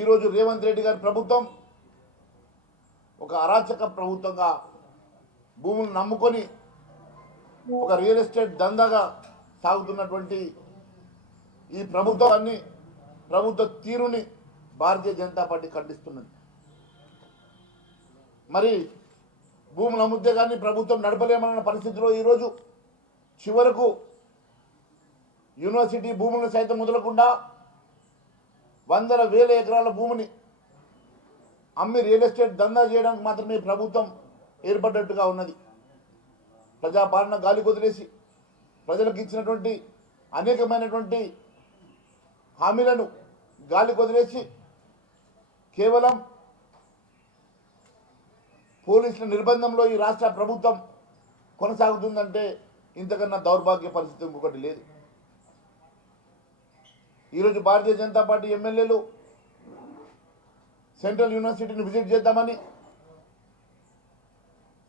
ఈరోజు రేవంత్ రెడ్డి గారి ప్రభుత్వం ఒక అరాచక ప్రభుత్వంగా భూములు నమ్ముకొని ఒక రియల్ ఎస్టేట్ దందాగా సాగుతున్నటువంటి ఈ ప్రభుత్వాన్ని ప్రభుత్వ తీరుని భారతీయ జనతా పార్టీ ఖండిస్తున్నది. మరి భూములు అమ్ముతే కానీ ప్రభుత్వం నడపలేమన్న పరిస్థితిలో ఈరోజు చివరకు యూనివర్సిటీ భూములను సైతం మొదలకుండా వందల వేల ఎకరాల భూమిని అమ్మి రియల్ ఎస్టేట్ దందా చేయడానికి మాత్రమే ప్రభుత్వం ఏర్పడ్డట్టుగా ఉన్నది. ప్రజాపాలన గాలి కొదిలేసి ప్రజలకు ఇచ్చినటువంటి అనేకమైనటువంటి హామీలను గాలి కొదిలేసి కేవలం పోలీసుల నిర్బంధంలో ఈ రాష్ట్ర ప్రభుత్వం కొనసాగుతుందంటే ఇంతకన్నా దౌర్భాగ్య పరిస్థితి ఇంకొకటి లేదు. ఈరోజు భారతీయ జనతా పార్టీ ఎమ్మెల్యేలు సెంట్రల్ యూనివర్సిటీని విజిట్ చేద్దామని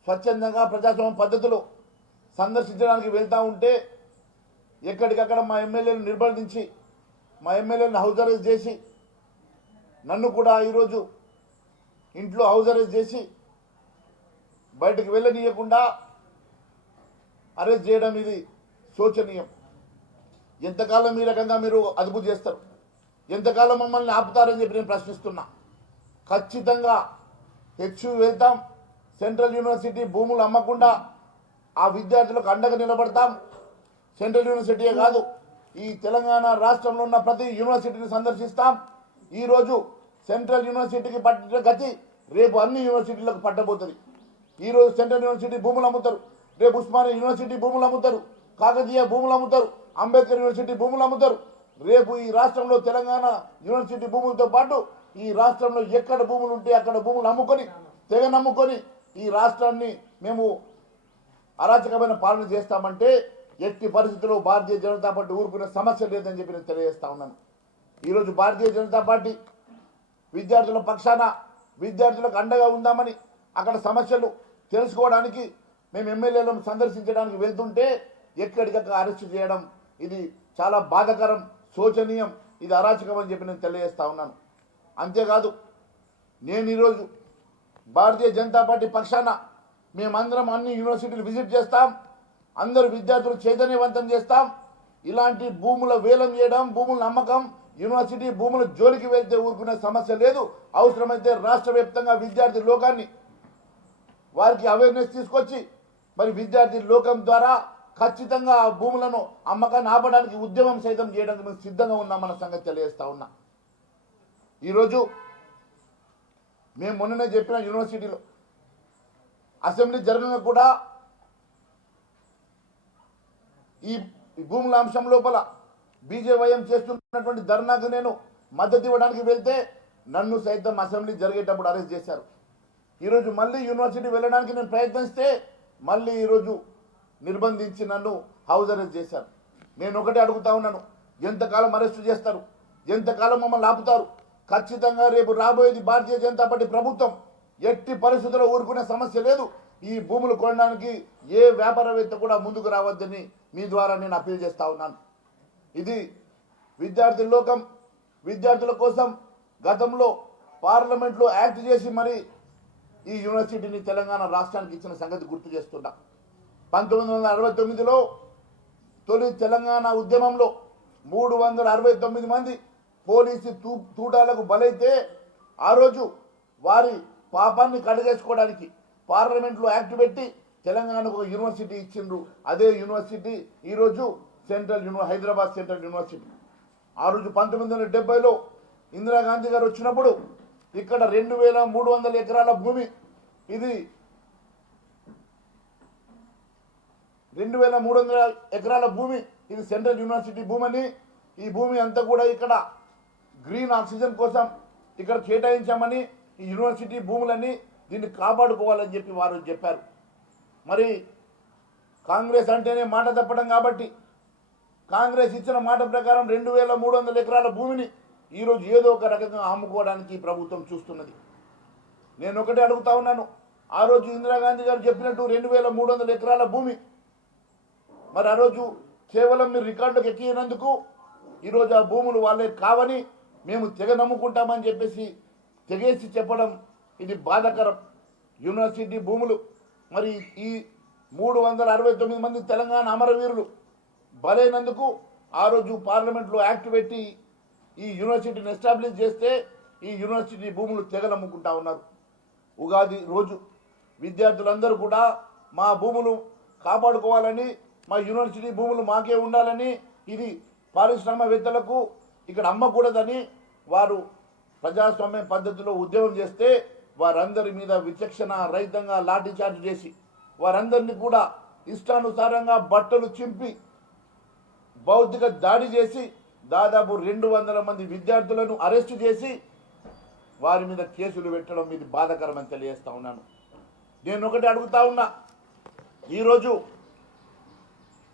స్వచ్ఛందంగా ప్రజాస్వామ్య పద్ధతిలో సందర్శించడానికి వెళ్తూ ఉంటే ఎక్కడికక్కడ మా ఎమ్మెల్యేలను నిర్బంధించి మా ఎమ్మెల్యేలను హౌస్ అరెస్ట్ చేసి నన్ను కూడా ఈరోజు ఇంట్లో హౌస్ అరెస్ట్ చేసి బయటకు వెళ్ళనీయకుండా అరెస్ట్ చేయడం ఇది శోచనీయం. ఎంతకాలం ఈ రకంగా మీరు అదుపు చేస్తారు? ఎంతకాలం మమ్మల్ని ఆపుతారని చెప్పి నేను ప్రశ్నిస్తున్నా. ఖచ్చితంగా వెళ్తాం. సెంట్రల్ యూనివర్సిటీ భూములు అమ్మకుండా ఆ విద్యార్థులకు అండగా నిలబడతాం. సెంట్రల్ యూనివర్సిటీయే కాదు, ఈ తెలంగాణ రాష్ట్రంలో ఉన్న ప్రతి యూనివర్సిటీని సందర్శిస్తాం. ఈరోజు సెంట్రల్ యూనివర్సిటీకి పట్టిన గతి రేపు అన్ని యూనివర్సిటీలకు పట్టబోతుంది. ఈరోజు సెంట్రల్ యూనివర్సిటీ భూములు అమ్ముతారు, రేపు ఉస్మానియా యూనివర్సిటీ భూములు అమ్ముతారు, కాకతీయ భూములు అమ్ముతారు, అంబేద్కర్ యూనివర్సిటీ భూములు అమ్ముతారు. రేపు ఈ రాష్ట్రంలో తెలంగాణ యూనివర్సిటీ భూములతో పాటు ఈ రాష్ట్రంలో ఎక్కడ భూములు ఉంటే అక్కడ భూములు అమ్ముకొని తెగ నమ్ముకొని ఈ రాష్ట్రాన్ని మేము అరాచకమైన పాలన చేస్తామంటే ఎట్టి పరిస్థితుల్లో భారతీయ జనతా పార్టీ ఊరుకునే సమస్య లేదని చెప్పి నేను తెలియజేస్తా ఉన్నాను. ఈరోజు భారతీయ జనతా పార్టీ విద్యార్థుల పక్షాన విద్యార్థులకు అండగా ఉందామని అక్కడ సమస్యలు తెలుసుకోవడానికి మేము ఎమ్మెల్యేలను సందర్శించడానికి వెళ్తుంటే ఎక్కడికక్కడ అరెస్టు చేయడం ఇది చాలా బాధాకరం, శోచనీయం, ఇది అరాచకం అని చెప్పి నేను తెలియజేస్తా ఉన్నాను. అంతేకాదు నేను ఈరోజు భారతీయ జనతా పార్టీ పక్షాన మేమందరం అన్ని యూనివర్సిటీలు విజిట్ చేస్తాం, అందరు విద్యార్థులు చైతన్యవంతం చేస్తాం. ఇలాంటి భూముల వేలం చేయడం, భూముల నమ్మకం, యూనివర్సిటీ భూముల జోలికి వెళ్తే ఊరుకునే సమస్య లేదు. అవసరమైతే రాష్ట్ర వ్యాప్తంగా విద్యార్థి లోకాన్ని వారికి అవేర్నెస్ తీసుకొచ్చి మరి విద్యార్థి లోకం ద్వారా ఖచ్చితంగా ఆ భూములను అమ్మకాన్ని ఆపడానికి ఉద్యమం సైతం చేయడానికి మేము సిద్ధంగా ఉన్నామన్న సంగతి తెలియజేస్తా ఉన్నా. ఈరోజు మేము మొన్ననే చెప్పిన యూనివర్సిటీలో అసెంబ్లీ జరగగా కూడా ఈ భూముల అంశం లోపల బీజేవైఎం చేస్తున్నటువంటి ధర్నాకు నేను మద్దతు ఇవ్వడానికి వెళ్తే నన్ను సైతం అసెంబ్లీ జరిగేటప్పుడు అరెస్ట్ చేశారు. ఈరోజు మళ్ళీ యూనివర్సిటీ వెళ్ళడానికి నేను ప్రయత్నిస్తే మళ్ళీ ఈరోజు నిర్బంధించి నన్ను హౌస్ అరెస్ట్ చేశారు. నేను ఒకటే అడుగుతా ఉన్నాను, ఎంతకాలం అరెస్టు చేస్తారు? ఎంతకాలం మమ్మల్ని ఆపుతారు? ఖచ్చితంగా రేపు రాబోయేది భారతీయ జనతా పార్టీ ప్రభుత్వం. ఎట్టి పరిస్థితుల్లో ఊరుకునే సమస్య లేదు. ఈ భూములు కొనడానికి ఏ వ్యాపారవేత్త కూడా ముందుకు రావద్దని మీ ద్వారా నేను అప్పీల్ చేస్తా ఉన్నాను. ఇది విద్యార్థి లోకం విద్యార్థుల కోసం గతంలో పార్లమెంట్లో యాక్ట్ చేసి మరి ఈ యూనివర్సిటీని తెలంగాణ రాష్ట్రానికి ఇచ్చిన సంగతి గుర్తు చేస్తున్నా. 1969లో తొలి తెలంగాణ ఉద్యమంలో 369 మంది పోలీసు తూటాలకు బలైతే ఆ రోజు వారి పాపాన్ని కడిగేసుకోవడానికి పార్లమెంట్లో యాక్ట్ పెట్టి తెలంగాణకు ఒక యూనివర్సిటీ ఇచ్చిండ్రు. అదే యూనివర్సిటీ ఈరోజు హైదరాబాద్ సెంట్రల్ యూనివర్సిటీ. ఆ రోజు 1970లో ఇందిరాగాంధీ గారు వచ్చినప్పుడు ఇక్కడ 2300 ఎకరాల భూమి, ఇది 2300 ఎకరాల భూమి, ఇది సెంట్రల్ యూనివర్సిటీ భూమని, ఈ భూమి అంతా కూడా ఇక్కడ గ్రీన్ ఆక్సిజన్ కోసం ఇక్కడ కేటాయించామని, ఈ యూనివర్సిటీ భూములని దీన్ని కాపాడుకోవాలని చెప్పి వారు చెప్పారు. మరి కాంగ్రెస్ అంటేనే మాట తప్పడం కాబట్టి కాంగ్రెస్ ఇచ్చిన మాట ప్రకారం 2300 ఎకరాల భూమిని ఈరోజు ఏదో ఒక రకంగా అమ్ముకోవడానికి ప్రభుత్వం చూస్తున్నది. నేను ఒకటే అడుగుతా ఉన్నాను, ఆ రోజు ఇందిరాగాంధీ గారు చెప్పినట్టు 2300 ఎకరాల భూమి మరి ఆ రోజు కేవలం మీరు రికార్డులకు ఎక్కినందుకు ఈరోజు ఆ భూములు వాళ్ళే కావని మేము తెగ నమ్ముకుంటామని చెప్పేసి తెగేసి చెప్పడం ఇది బాధాకరం. యూనివర్సిటీ భూములు మరి ఈ 369 మంది తెలంగాణ అమరవీరులు బలైనందుకు ఆ రోజు పార్లమెంట్లో యాక్ట్ పెట్టి ఈ యూనివర్సిటీని ఎస్టాబ్లిష్ చేస్తే ఈ యూనివర్సిటీ భూములు తెగ నమ్ముకుంటా ఉన్నారు. ఉగాది రోజు విద్యార్థులందరూ కూడా మా భూములు కాపాడుకోవాలని, మా యూనివర్సిటీ భూములు మాకే ఉండాలని, ఇది పారిశ్రామికవేత్తలకు ఇక్కడ అమ్మకూడదని వారు ప్రజాస్వామ్య పద్ధతిలో ఉద్యమం చేస్తే వారందరి మీద విచక్షణ రహితంగా లాఠీచార్జ్ చేసి వారందరినీ కూడా ఇష్టానుసారంగా బట్టలు చింపి భౌతిక దాడి చేసి దాదాపు 200 మంది విద్యార్థులను అరెస్టు చేసి వారి మీద కేసులు పెట్టడం ఇది బాధాకరమని తెలియజేస్తా ఉన్నాను. నేను ఒకటి అడుగుతా ఉన్నా, ఈరోజు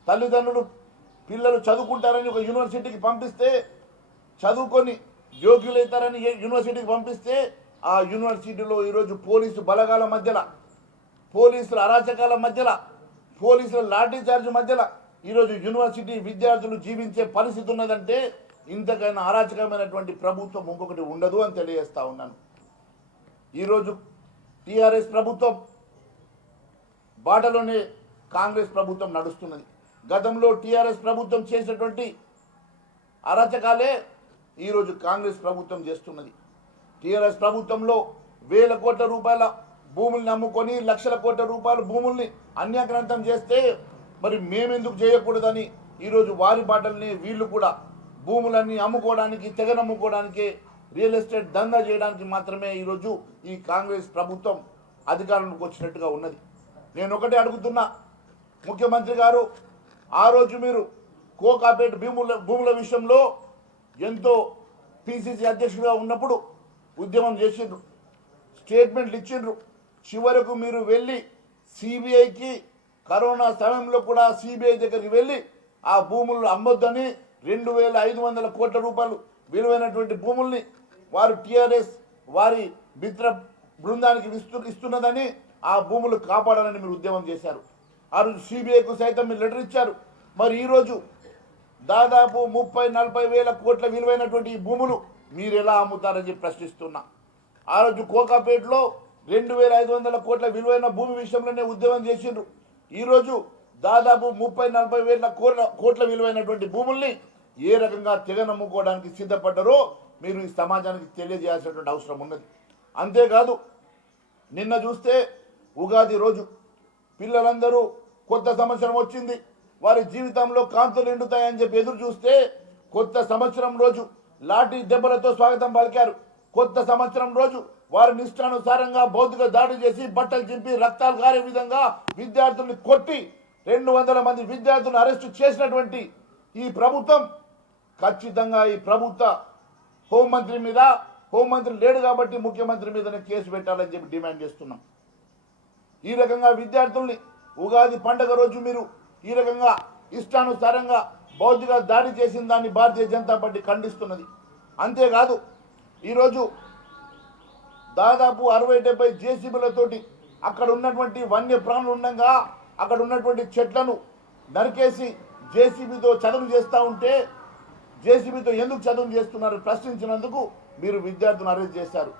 తల్లిదండ్రులు పిల్లలు చదువుకుంటారని ఒక యూనివర్సిటీకి పంపిస్తే, చదువుకొని యోగ్యులైతారని యూనివర్సిటీకి పంపిస్తే ఆ యూనివర్సిటీలో ఈరోజు పోలీసు బలగాల మధ్యలో, పోలీసుల అరాచకాల మధ్యలో, పోలీసుల లాఠీ చార్జ్ మధ్యలో ఈరోజు యూనివర్సిటీ విద్యార్థులు జీవించే పరిస్థితి ఉన్నదంటే ఇంతకైనా అరాచకమైనటువంటి ప్రభుత్వం ఇంకొకటి ఉండదు అని తెలియజేస్తా ఉన్నాను. ఈరోజు టీఆర్ఎస్ ప్రభుత్వం బాటలోనే కాంగ్రెస్ ప్రభుత్వం నడుస్తున్నది. గతంలో టీఆర్ఎస్ ప్రభుత్వం చేసినటువంటి అరాచకాలే ఈరోజు కాంగ్రెస్ ప్రభుత్వం చేస్తున్నది. టీఆర్ఎస్ ప్రభుత్వంలో 1000 కోట్ల రూపాయల భూముల్ని అమ్ముకొని లక్షల కోట్ల రూపాయల భూముల్ని అన్యాక్రాంతం చేస్తే మరి మేమెందుకు చేయకూడదని ఈరోజు వారి బాటల్ని వీళ్ళు కూడా భూములన్నీ అమ్ముకోవడానికి, తెగనమ్ముకోవడానికి, రియల్ ఎస్టేట్ దందా చేయడానికి మాత్రమే ఈరోజు ఈ కాంగ్రెస్ ప్రభుత్వం అధికారంలోకి వచ్చినట్టుగా ఉన్నది. నేను ఒకటే అడుగుతున్నా, ముఖ్యమంత్రి గారు ఆ రోజు మీరు కోకాపేట భూముల విషయంలో ఎంతో పిసిసి అధ్యక్షుడిగా ఉన్నప్పుడు ఉద్యమం చేసిండ్రు, స్టేట్మెంట్లు ఇచ్చిండ్రు. చివరకు మీరు వెళ్ళి సిబిఐకి కరోనా సమయంలో కూడా సిబిఐ దగ్గరికి వెళ్ళి ఆ భూములను అమ్మొద్దని 2500 కోట్ల రూపాయలు విలువైనటువంటి భూముల్ని వారు టీఆర్ఎస్ వారి మిత్ర బృందానికి ఇస్తున్నదని ఆ భూములు కాపాడాలని మీరు ఉద్యమం చేశారు. ఆ రోజు సిబిఐకు సైతం మీరు లెటర్ ఇచ్చారు. మరి ఈరోజు దాదాపు 30-40 వేల కోట్ల విలువైనటువంటి ఈ భూములు మీరు ఎలా అమ్ముతారని చెప్పి ప్రశ్నిస్తున్నా. ఆ రోజు కోకాపేటలో 2500 కోట్ల విలువైన భూమి విషయంలోనే ఉద్యమం చేసిండ్రు. ఈరోజు దాదాపు 30-40 వేల కోట్ల విలువైనటువంటి భూముల్ని ఏ రకంగా తెగనమ్ముకోవడానికి సిద్ధపడ్డారో మీరు ఈ సమాజానికి తెలియజేయాల్సినటువంటి అవసరం ఉన్నది. అంతేకాదు, నిన్న చూస్తే ఉగాది రోజు పిల్లలందరూ కొత్త సంవత్సరం వచ్చింది, వారి జీవితంలో కాంతులు నిండుతాయని చెప్పి ఎదురు చూస్తే కొత్త సంవత్సరం రోజు లాఠీ దెబ్బలతో స్వాగతం పలికారు. కొత్త సంవత్సరం రోజు వారి నిష్టానుసారంగా భౌతిక దాడి చేసి బట్టలు చింపి రక్తాలు కారే విధంగా విద్యార్థుల్ని కొట్టి 200 మంది విద్యార్థులను అరెస్టు చేసినటువంటి ఈ ప్రభుత్వం ఖచ్చితంగా ఈ ప్రభుత్వ హోంమంత్రి మీద, హోంమంత్రి లేడు కాబట్టి ముఖ్యమంత్రి మీదనే కేసు పెట్టాలని చెప్పి డిమాండ్ చేస్తున్నాం. ఈ రకంగా విద్యార్థుల్ని ఉగాది పండుగ రోజు మీరు ఈ రకంగా ఇష్టానుసారంగా భౌతిక దాడి చేసిన దాన్ని భారతీయ జనతా పార్టీ ఖండిస్తున్నది. అంతేకాదు, ఈరోజు దాదాపు 60-70 జేసీబీలతోటి అక్కడ ఉన్నటువంటి వన్య ప్రాణులు ఉండగా అక్కడ ఉన్నటువంటి చెట్లను నరికేసి జేసీబీతో చదువు చేస్తూ ఉంటే జేసీబీతో ఎందుకు చదువు చేస్తున్నారు ప్రశ్నించినందుకు మీరు విద్యార్థులను అరెస్ట్ చేశారు.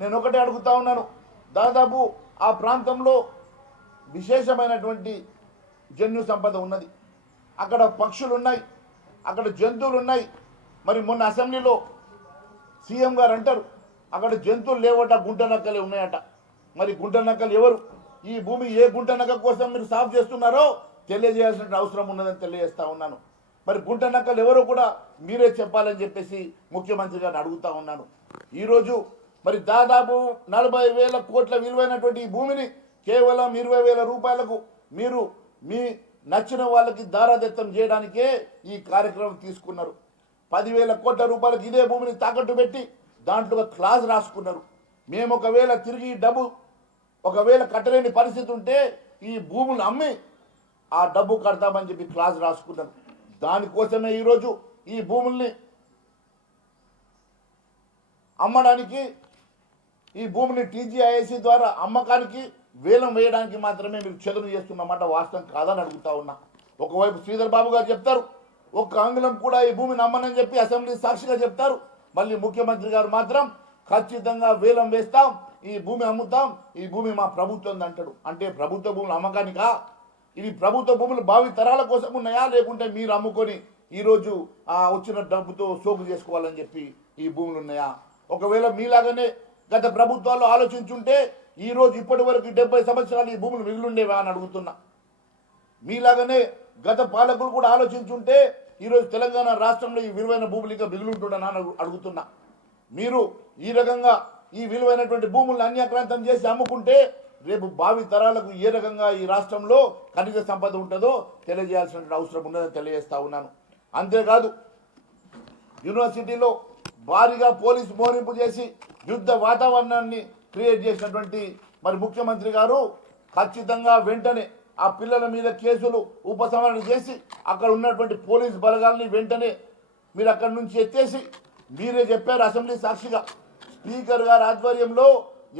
నేను ఒకటే అడుగుతా ఉన్నాను, దాదాపు ఆ ప్రాంతంలో విశేషమైనటువంటి జన్యు సంపద ఉన్నది, అక్కడ పక్షులు ఉన్నాయి, అక్కడ జంతువులు ఉన్నాయి. మరి మొన్న అసెంబ్లీలో సీఎం గారు అంటారు అక్కడ జంతువులు లేవట, గుంట నక్కలే ఉన్నాయట. మరి గుంట నక్కలు ఎవరు? ఈ భూమి ఏ గుంట నక్క కోసం మీరు సాఫ్ చేస్తున్నారో తెలియజేయాల్సిన అవసరం ఉన్నదని తెలియజేస్తా ఉన్నాను. మరి గుంట నక్కలు ఎవరో కూడా మీరే చెప్పాలని చెప్పేసి ముఖ్యమంత్రి గారిని అడుగుతా ఉన్నాను. ఈరోజు మరి దాదాపు 40,000 కోట్ల విలువైనటువంటి ఈ భూమిని కేవలం 20,000 రూపాయలకు మీరు మీ నచ్చిన వాళ్ళకి దారాదత్తం చేయడానికే ఈ కార్యక్రమం తీసుకున్నారు. 10,000 కోట్ల రూపాయలకు ఇదే భూమిని తాకట్టు పెట్టి దాంట్లో ఒక క్లాజ్ రాసుకున్నారు. మేము ఒకవేళ తిరిగి డబ్బు ఒకవేళ కట్టలేని పరిస్థితి ఉంటే ఈ భూములు అమ్మి ఆ డబ్బు కడతామని చెప్పి క్లాజ్ రాసుకున్నారు. దానికోసమే ఈరోజు ఈ భూముల్ని అమ్మడానికి, ఈ భూమిని టీజీఐఏసీ ద్వారా అమ్మకానికి వేలం వేయడానికి మాత్రమే మీరు చదువు చేస్తున్నమాట వాస్తవం కాదని అడుగుతా ఉన్నా. ఒకవైపు శ్రీధర్ బాబు గారు చెప్తారు, ఒక్క ఆంగ్లం కూడా ఈ భూమిని అమ్మనని చెప్పి అసెంబ్లీ సాక్షిగా చెప్తారు. మళ్ళీ ముఖ్యమంత్రి గారు మాత్రం ఖచ్చితంగా వేలం వేస్తాం, ఈ భూమి అమ్ముతాం, ఈ భూమి మా ప్రభుత్వం అంటాడు. అంటే ప్రభుత్వ భూములు అమ్మకానికా? ఇవి ప్రభుత్వ భూములు భావి తరాల కోసం ఉన్నాయా, లేకుంటే మీరు అమ్ముకొని ఈరోజు వచ్చిన డబ్బుతో సోకు చేసుకోవాలని చెప్పి ఈ భూములు ఉన్నాయా? ఒకవేళ మీలాగానే గత ప్రభుత్వాల్లో ఆలోచించుంటే ఈరోజు ఇప్పటి వరకు 70 సంవత్సరాలు ఈ భూములు మిగిలిండేవా అని అడుగుతున్నా. మీలాగానే గత పాలకులు కూడా ఆలోచించుంటే ఈరోజు తెలంగాణ రాష్ట్రంలో ఈ విలువైన భూములు ఇంకా మిగిలింటుండనా అని అడుగుతున్నా. మీరు ఈ రకంగా ఈ విలువైనటువంటి భూములను అన్యాక్రాంతం చేసి అమ్ముకుంటే రేపు భావి తరాలకు ఏ రకంగా ఈ రాష్ట్రంలో ఖనిజ సంపద ఉంటుందో తెలియజేయాల్సిన అవసరం ఉన్నదని తెలియజేస్తా ఉన్నాను. అంతేకాదు, యూనివర్సిటీలో భారీగా పోలీసు మోహరింపు చేసి యుద్ధ వాతావరణాన్ని క్రియేట్ చేసినటువంటి మరి ముఖ్యమంత్రి గారు ఖచ్చితంగా వెంటనే ఆ పిల్లల మీద కేసులు ఉపసంహరణ చేసి అక్కడ ఉన్నటువంటి పోలీసు బలగాల్ని వెంటనే మీరు అక్కడి నుంచి ఎత్తేసి, మీరే చెప్పారు అసెంబ్లీ సాక్షిగా, స్పీకర్ గారి ఆధ్వర్యంలో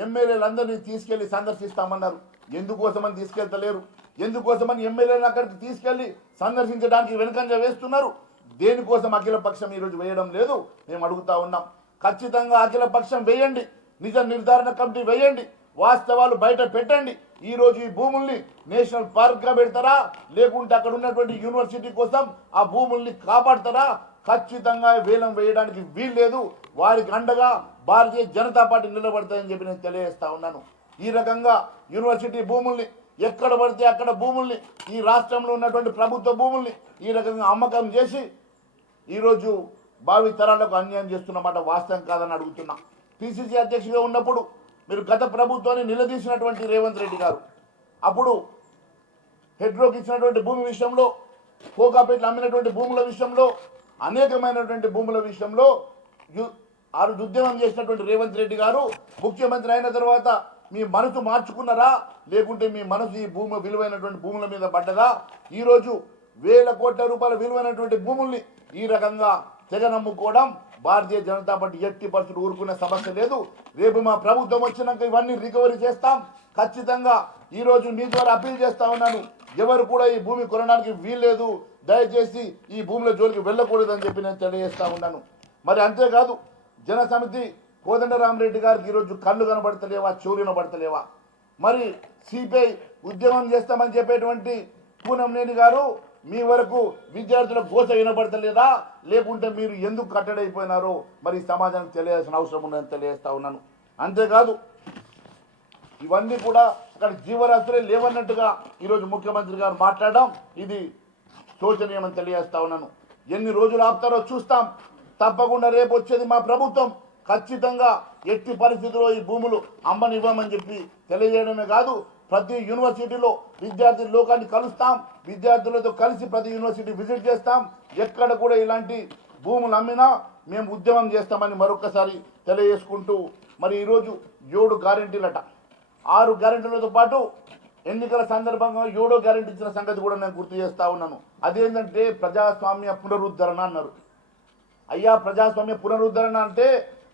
ఎమ్మెల్యేలందరినీ తీసుకెళ్లి సందర్శిస్తామన్నారు. ఎందుకోసమని తీసుకెళ్తలేరు? ఎందుకోసమని ఎమ్మెల్యేలను అక్కడికి తీసుకెళ్లి సందర్శించడానికి వెనుకంజ వేస్తున్నారు? దేనికోసం అఖిల పక్షం ఈరోజు వేయడం లేదు మేము అడుగుతా ఉన్నాం. ఖచ్చితంగా అఖిల పక్షం వేయండి, నిజ నిర్ధారణ కమిటీ వేయండి, వాస్తవాలు బయట పెట్టండి. ఈరోజు ఈ భూముల్ని నేషనల్ పార్క్గా పెడతారా, లేకుంటే అక్కడ ఉన్నటువంటి యూనివర్సిటీ కోసం ఆ భూముల్ని కాపాడతారా? ఖచ్చితంగా వేలం వేయడానికి వీల్లేదు. వారికి అండగా భారతీయ జనతా పార్టీ నిలబడతాయని చెప్పి నేను తెలియజేస్తా ఉన్నాను. ఈ రకంగా యూనివర్సిటీ భూముల్ని ఎక్కడ పడితే అక్కడ భూముల్ని, ఈ రాష్ట్రంలో ఉన్నటువంటి ప్రభుత్వ భూముల్ని ఈ రకంగా అమ్మకం చేసి ఈరోజు భావి తరాలకు అన్యాయం చేస్తున్నమాట వాస్తవం కాదని అడుగుతున్నా. పిసిసి అధ్యక్షుడిగా ఉన్నప్పుడు మీరు గత ప్రభుత్వాన్ని నిలదీసినటువంటి రేవంత్ రెడ్డి గారు అప్పుడు హెడ్రోకి ఇచ్చినటువంటి భూమి విషయంలో, కోకాపేటలో అమ్మినటువంటి భూముల విషయంలో, అనేకమైనటువంటి భూముల విషయంలో ఉద్యమం చేసినటువంటి రేవంత్ రెడ్డి గారు ముఖ్యమంత్రి అయిన తర్వాత మీ మనసు మార్చుకున్నారా, లేకుంటే మీ మనసు ఈ భూమి విలువైనటువంటి భూముల మీద పడ్డదా? ఈరోజు వేల కోట్ల రూపాయల విలువైనటువంటి భూముల్ని ఈ రకంగా తెగనమ్ముకోవడం భారతీయ జనతా పార్టీ ఎట్టి పరిస్థితులు ఊరుకునే సమస్య లేదు. రేపు మా ప్రభుత్వం వచ్చినాక ఇవన్నీ రికవరీ చేస్తాం. ఖచ్చితంగా ఈరోజు మీ ద్వారా అప్పీల్ చేస్తా ఉన్నాను, ఎవరు కూడా ఈ భూమి కొనడానికి వీల్లేదు, దయచేసి ఈ భూముల జోలికి వెళ్ళకూడదని చెప్పి నేను తెలియజేస్తా ఉన్నాను. మరి అంతేకాదు, జనసమితి కోదండరామరెడ్డి గారికి ఈరోజు కళ్ళు కనబడతలేవా, చెవులు కనబడతలేవా? మరి సిపిఐ ఉద్యమం చేస్తామని చెప్పేటువంటి పూనంనేని గారు మీ వరకు విద్యార్థుల గోస వినబడతలేదా, లేకుంటే మీరు ఎందుకు కట్టడైపోయినారో మరి సమాజానికి తెలియాల్సిన అవసరం ఉందని తెలియజేస్తా ఉన్నాను. అంతేకాదు, ఇవన్నీ కూడా అక్కడ జీవరాశులే లేవన్నట్టుగా ఈరోజు ముఖ్యమంత్రి గారు మాట్లాడడం ఇది శోచనీయమని తెలియజేస్తా ఉన్నాను. ఎన్ని రోజులు ఆపుతారో చూస్తాం. తప్పకుండా రేపు వచ్చేది మా ప్రభుత్వం. ఖచ్చితంగా ఎట్టి పరిస్థితుల్లో ఈ భూములు అమ్మనివ్వమని చెప్పి తెలియజేయడమే కాదు, ప్రతి యూనివర్సిటీలో విద్యార్థి లోకాన్ని కలుస్తాం, విద్యార్థులతో కలిసి ప్రతి యూనివర్సిటీ విజిట్ చేస్తాం. ఎక్కడ కూడా ఇలాంటి భూములు అమ్మినా మేము ఉద్యమం చేస్తామని మరొకసారి తెలియజేసుకుంటూ, మరి ఈరోజు 7 గ్యారెంటీలట, 6 గ్యారెంటీలతో పాటు ఎన్నికల సందర్భంగా 7వ గ్యారెంటీ ఇచ్చిన సంగతి కూడా నేను గుర్తు చేస్తా ఉన్నాను. అదేంటంటే ప్రజాస్వామ్య పునరుద్ధరణ అన్నారు. అయ్యా, ప్రజాస్వామ్య పునరుద్ధరణ అంటే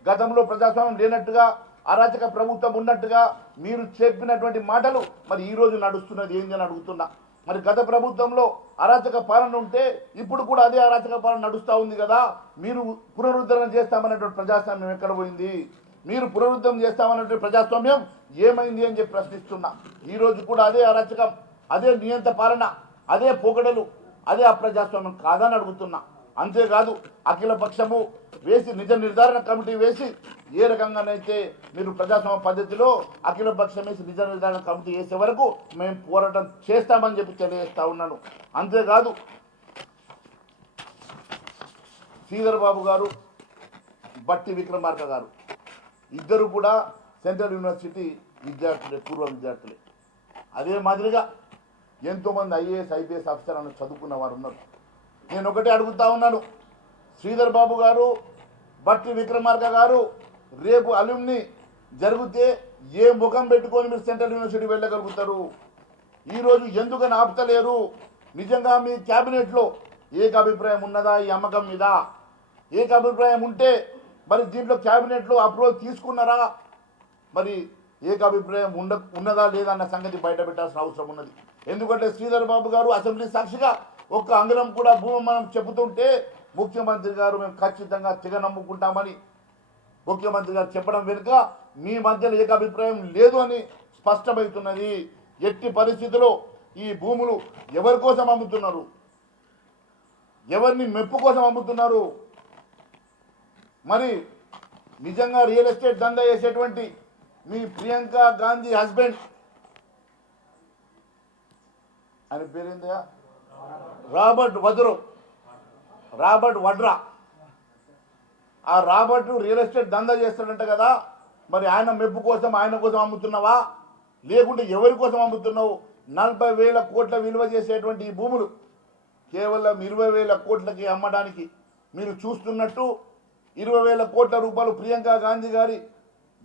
గతంలో ప్రజాస్వామ్యం లేనట్టుగా, అరాచక ప్రభుత్వం ఉన్నట్టుగా మీరు చెప్పినటువంటి మాటలు మరి ఈరోజు నడుస్తున్నది ఏంది అని అడుగుతున్నా. మరి గత ప్రభుత్వంలో అరాచక పాలన ఉంటే ఇప్పుడు కూడా అదే అరాచక పాలన నడుస్తూ ఉంది కదా. మీరు పునరుద్ధరణ చేస్తామన్నటువంటి ప్రజాస్వామ్యం ఎక్కడ పోయింది? మీరు పునరుద్ధరణ చేస్తామన్నటువంటి ప్రజాస్వామ్యం ఏమైంది అని చెప్పి ప్రశ్నిస్తున్నా. ఈరోజు కూడా అదే అరాచకం, అదే నియంత పాలన, అదే పోకడలు, అదే అప్రజాస్వామ్యం కాదని అడుగుతున్నా. అంతేకాదు, అఖిల పక్షము వేసి నిజ నిర్ధారణ కమిటీ వేసి ఏ రకంగానైతే మీరు ప్రజాస్వామ్య పద్ధతిలో అఖిల పక్షం వేసి నిజ నిర్ధారణ కమిటీ వేసే వరకు మేము పోరాటం చేస్తామని చెప్పి తెలియజేస్తా ఉన్నాను. అంతేకాదు, శ్రీధర్ బాబు గారు, బట్టి విక్రమార్క గారు ఇద్దరు కూడా సెంట్రల్ యూనివర్సిటీ విద్యార్థులే, పూర్వ విద్యార్థులే. అదే మాదిరిగా ఎంతోమంది ఐఏఎస్ ఐపీఎస్ ఆఫీసర్లను చదువుకున్న వారు ఉన్నారు. నేను ఒకటే అడుగుతా ఉన్నాను, శ్రీధర్ బాబు గారు, బట్టి విక్రమార్క గారు రేపు అల్యూమ్ని జరిగితే ఏ ముఖం పెట్టుకొని మీరు సెంట్రల్ యూనివర్సిటీ వెళ్ళగలుగుతారు? ఈరోజు ఎందుకని ఆపుతలేరు? నిజంగా మీ క్యాబినెట్లో ఏకాభిప్రాయం ఉన్నదా ఈ అమ్మకం మీద? ఏకాభిప్రాయం ఉంటే మరి దీంట్లో క్యాబినెట్లో అప్రూవల్ తీసుకున్నారా? మరి ఏకాభిప్రాయం ఉన్నదా లేదా అన్న సంగతి బయట పెట్టాల్సిన అవసరం ఉన్నది. ఎందుకంటే శ్రీధర్ బాబు గారు అసెంబ్లీ సాక్షిగా ఒక్క అంగుళం కూడా భూమి మనం చెబుతుంటే ముఖ్యమంత్రి గారు మేము ఖచ్చితంగా తెగ నమ్ముకుంటామని ముఖ్యమంత్రి గారు చెప్పడం వెనుక మీ మధ్యలో ఏకాభిప్రాయం లేదు అని స్పష్టమవుతున్నది. ఎట్టి పరిస్థితిలో ఈ భూములు ఎవరి కోసం అమ్ముతున్నారు, ఎవరిని మెప్పు కోసం అమ్ముతున్నారు? మరి నిజంగా రియల్ ఎస్టేట్ దందా చేసేటువంటి మీ ప్రియాంక గాంధీ హస్బెండ్ ఆయన పేరేందా, రాబర్ట్ వడ్రా, ఆ రాబర్ట్ రియల్ ఎస్టేట్ దందా చేస్తాడంట కదా. మరి ఆయన మెప్పు కోసం ఆయన కోసం అమ్ముతున్నావా, లేకుంటే ఎవరి కోసం అమ్ముతున్నావు? 40,000 కోట్ల విలువ చేసేటువంటి ఈ భూములు కేవలం 20,000 కోట్లకి అమ్మడానికి మీరు చూస్తున్నట్టు 20,000 కోట్ల రూపాయలు ప్రియాంక గాంధీ గారి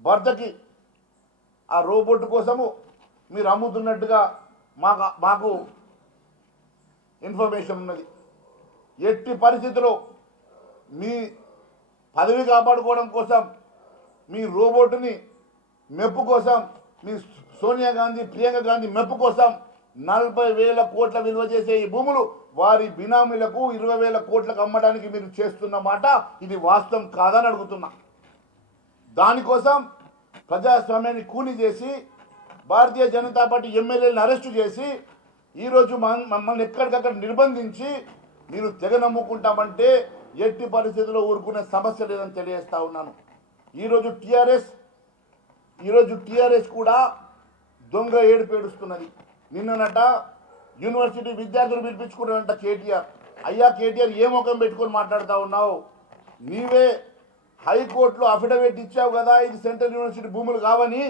భర్తకి ఆ రోబోట్ కోసము మీరు అమ్ముతున్నట్టుగా మాకు ఇన్ఫర్మేషన్ ఉన్నది. ఎట్టి పరిస్థితిలో మీ పదవి కాపాడుకోవడం కోసం, మీ రోబోట్ని మెప్పు కోసం, మీ సోనియా గాంధీ ప్రియాంక గాంధీ మెప్పు కోసం 40,000 కోట్ల విలువ చేసే ఈ భూములు వారి బినామీలకు 20,000 కోట్లకు అమ్మడానికి మీరు చేస్తున్న మాట ఇది వాస్తవం కాదని అడుగుతున్నా. దానికోసం ప్రజాస్వామ్యాన్ని కూని చేసి భారతీయ జనతా పార్టీ ఎమ్మెల్యేలను అరెస్టు చేసి ఈరోజు మమ్మల్ని ఎక్కడికక్కడ నిర్బంధించి మీరు తెగ నమ్ముకుంటామంటే ఎట్టి పరిస్థితుల్లో ఊరుకునే సమస్య లేదని తెలియజేస్తా ఉన్నాను. ఈరోజు టీఆర్ఎస్ కూడా దొంగ ఏడుపు ఏడుస్తున్నది. నిన్ననట యూనివర్సిటీ విద్యార్థులు పిలిపించుకున్నారంట కేటీఆర్. అయ్యా కేటీఆర్ ఏ ముఖం పెట్టుకొని మాట్లాడుతూ ఉన్నావు? నీవే హైకోర్టులో అఫిడవిట్ ఇచ్చావు కదా ఇది సెంట్రల్ యూనివర్సిటీ భూములు కావని.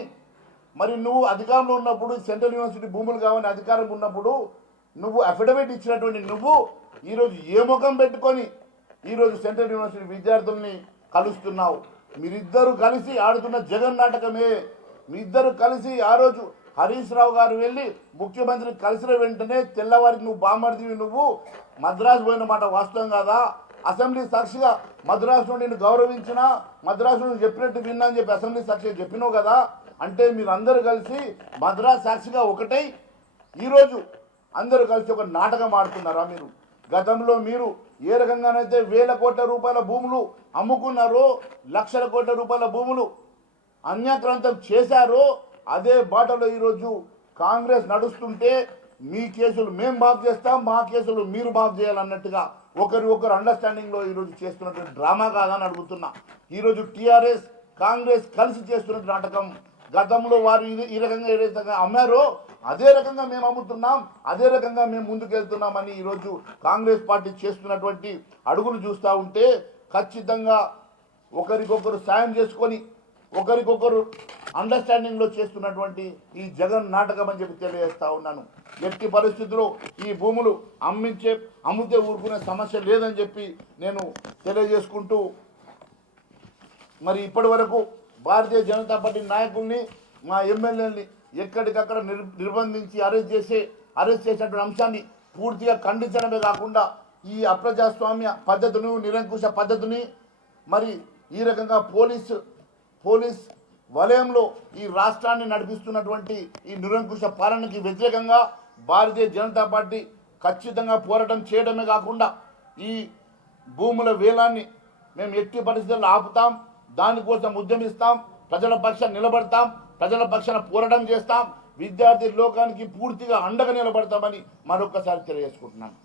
మరి నువ్వు అధికారంలో ఉన్నప్పుడు సెంట్రల్ యూనివర్సిటీ భూములు కావని అధికారం ఉన్నప్పుడు నువ్వు అఫిడవిట్ ఇచ్చినటువంటి నువ్వు ఈరోజు ఏ ముఖం పెట్టుకొని ఈరోజు సెంట్రల్ యూనివర్సిటీ విద్యార్థుల్ని కలుస్తున్నావు? మీరిద్దరూ కలిసి ఆడుతున్న జగన్ నాటకమే. మీ ఇద్దరు కలిసి ఆ రోజు హరీష్ రావు గారు వెళ్ళి ముఖ్యమంత్రిని కలిసిన వెంటనే తెల్లవారికి నువ్వు బామర్దివి, నువ్వు మద్రాసు పోయిన మాట వాస్తవం కాదా? అసెంబ్లీ సాక్షిగా మద్రాసులో నేను గౌరవించిన, మద్రాసులో చెప్పినట్టు విన్నా అని చెప్పి అసెంబ్లీ సాక్షిగా చెప్పినావు కదా. అంటే మీరు అందరూ కలిసి మద్రాసు సాక్షిగా ఒకటై ఈరోజు అందరూ కలిసి ఒక నాటకం ఆడుతున్నారా? మీరు గతంలో మీరు ఏ రకంగానైతే 1,000 కోట్ల రూపాయల భూములు అమ్ముకున్నారో, లక్షల కోట్ల రూపాయల భూములు అన్యాక్రాంతం చేశారో అదే బాటలో ఈరోజు కాంగ్రెస్ నడుస్తుంటే మీ కేసులు మేము మాఫ్ చేస్తాం, మా కేసులు మీరు మాఫ్ చేయాలన్నట్టుగా ఒకరు అండర్స్టాండింగ్లో ఈరోజు చేస్తున్నటువంటి డ్రామా కాదని అడుగుతున్నా. ఈరోజు టీఆర్ఎస్ కాంగ్రెస్ కలిసి చేస్తున్న నాటకం. గతంలో వారు ఈ రకంగా ఏ రకంగా అమ్మారో అదే రకంగా మేము అమ్ముతున్నాం, అదే రకంగా మేము ముందుకెళ్తున్నామని ఈరోజు కాంగ్రెస్ పార్టీ చేస్తున్నటువంటి అడుగులు చూస్తూ ఉంటే ఖచ్చితంగా ఒకరికొకరు సాయం చేసుకొని ఒకరికొకరు అండర్స్టాండింగ్లో చేస్తున్నటువంటి ఈ జగన్ నాటకం అని చెప్పి తెలియజేస్తా ఉన్నాను. ఎట్టి పరిస్థితుల్లో ఈ భూములు అమ్మితే ఊరుకునే సమస్య లేదని చెప్పి నేను తెలియజేసుకుంటూ, మరి ఇప్పటి వరకు భారతీయ జనతా పార్టీ నాయకుల్ని మా ఎమ్మెల్యేలని ఎక్కడికక్కడ నిర్బంధించి అరెస్ట్ చేసినటువంటి అంశాన్ని పూర్తిగా ఖండించడమే కాకుండా ఈ అప్రజాస్వామ్య పద్ధతిని, నిరంకుశ పద్ధతిని, మరి ఈ రకంగా పోలీస్ వలయంలో ఈ రాష్ట్రాన్ని నడిపిస్తున్నటువంటి ఈ నిరంకుశ పాలనకి వ్యతిరేకంగా భారతీయ జనతా పార్టీ ఖచ్చితంగా పోరాటం చేయడమే కాకుండా ఈ భూముల వేలాన్ని మేము ఎట్టి పరిస్థితుల్లో ఆపుతాం, దానికోసం ఉద్యమిస్తాం, ప్రజల పక్షాన నిలబడతాం, ప్రజల పక్షాన పోరాటం చేస్తాం, విద్యార్థి లోకానికి పూర్తిగా అండగా నిలబడతామని మరొకసారి తెలియజేసుకుంటున్నాను.